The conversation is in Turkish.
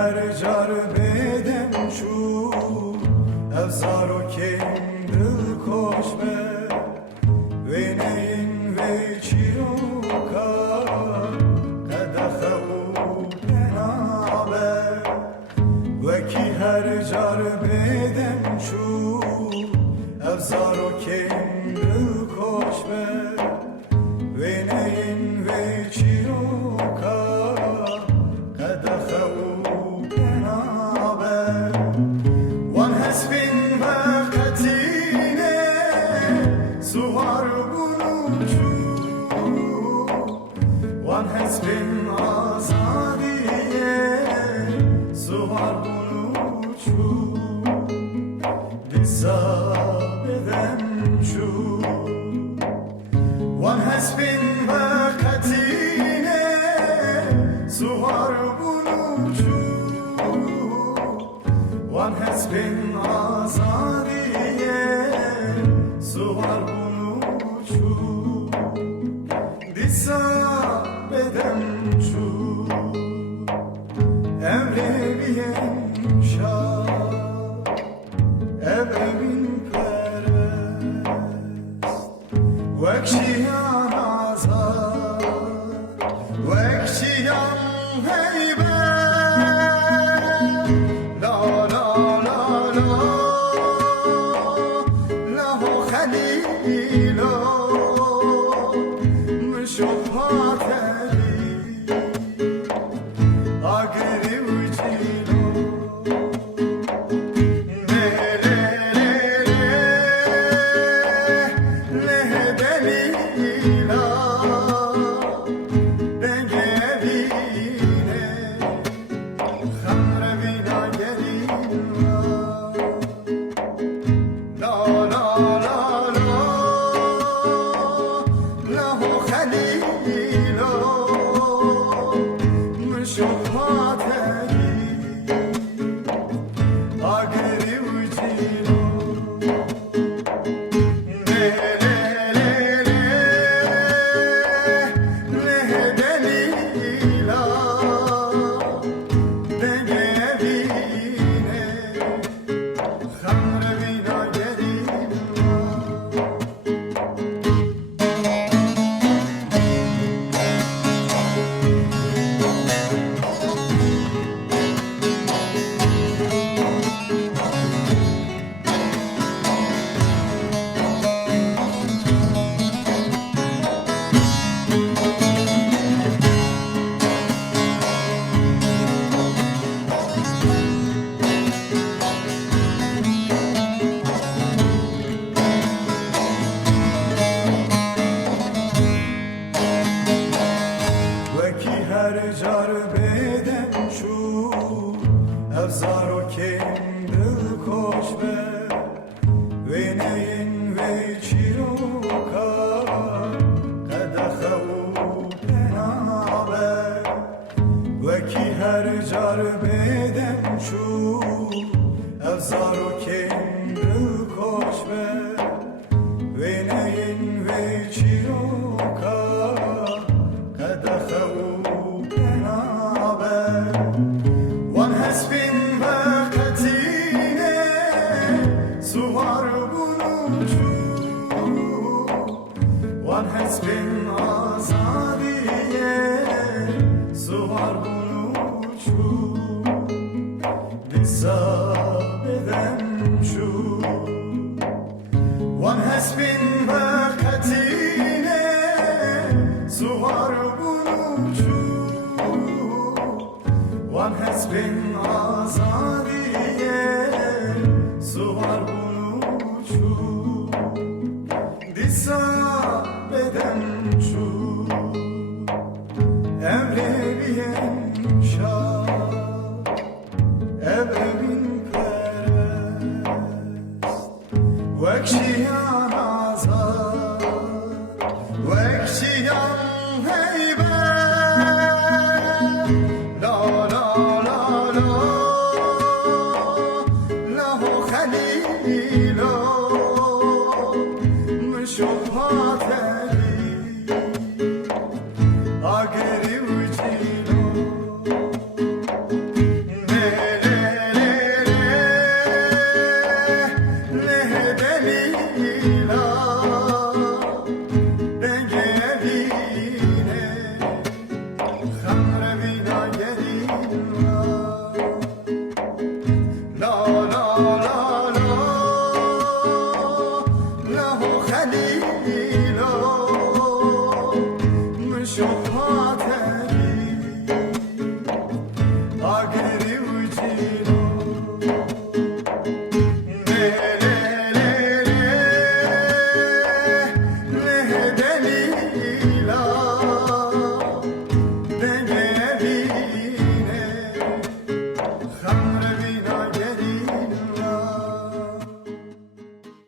her car bedem şu evzar o kendil koşme ve neyin ve çiroka kadehe u penabe ve ki her car bedem şu evzar o kendil koşme ve neyin ve çiroka kadehe u penabe wan hasbin vakatine suvar bunucu wan hasbin azadiye suvar bunucu disa bedemcu wan hasbin vakatine suvar bunucu wan hasbin azadiye suvar bunucu disa bedemcu evleviyen şah evin perest vekşiyan azar vekşiyan heybe la la la la lahu khalila müşuhateli agri ucilo her car bedem şu evzar o kendil koşbe ve neyin ve çiroka kadehe u penabe ve ki her car bedem şu evzar o kendil koşbe ve neyin ve çiroka kadehe u wan hasbin vakatine suvar bunucu wan hasbin azadiye suvar bunucu disa bedemcu wan hasbin vakatine suvar bunucu wan hasbin azadiye suvar bunucu disa bedemcu evleviyen şah evin perest vekşiyan azar vekşiyan heybe